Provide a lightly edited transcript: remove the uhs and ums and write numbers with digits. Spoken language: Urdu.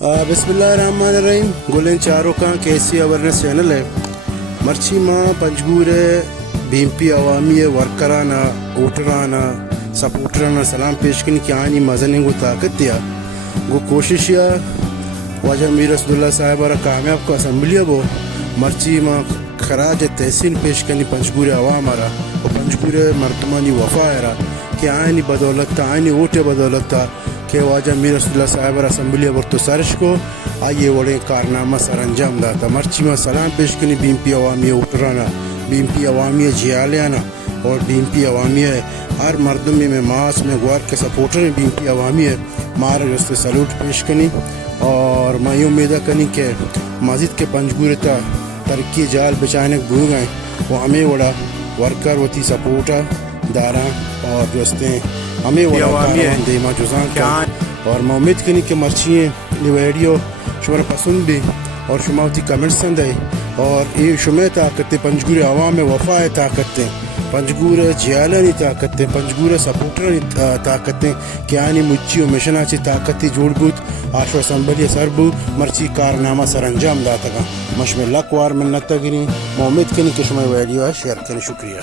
بسم اللہ الرحمن الرحیم. گلین چاروں کا کیسی اویرنس چینل ہے. مرچی ماں پنجگور بھیمپی عوامی ورکرانا ووٹرانا سپورٹرانا سلام پیش کرنے کی آنی مزنے کو طاقت دیا گو کوشش یا واجہ میر رسول اللہ صاحب اور کامیاب کو اسمبلی بو مرچی ماں خراج تحسین پیش کرنی پنجگور عوام رہا اور پنجگور مردمانی وفا رہا کہ آئینی بدولت تا آئینی ووٹ بدولت تا کہ واجہ میر رسول اللہ صاحب اسمبلی پر تو سرش کو آئیے وڑے کارنامہ سر انجام داتا. مرچی میں سلام پیش کرنی بیم پی عوامی ووٹرانا بیم پی عوامی جیالیانا اور بیم پی عوامی ہر مردمی میں ماس میں گوار کے سپورٹر بیم پی عوامی ہے مارے رستے سلوٹ پیش کرنی اور میں امیدہ کرنی کہ مزید کے پنجگور تا ترقی جال بچانے بھول گئے وہ ہمیں وڑا ورکر ہوتی سپورٹر داراں اور دوستیں ہمیں عوامی ہے دیما جزان کا اور میں امید کرنی کہ مرچی یہ ویڈیو شمار پسند بھی اور شما ہوتی کمنٹ سند ہے اور یہ شما طاقت پنجگور عوام وفا طاقت پنجگور جیالانی طاقت پنجگور سپورٹر طاقت کہ آنی مچی و مشنا چی طاقتی جوڑ بود آشو اسمبلی سر بو مرچی کارنامہ سر انجام داتا گا مشمل لک وار منتا گنی میں امید کرنی کہ شما ویڈیو شیئر کرنی. شکریہ.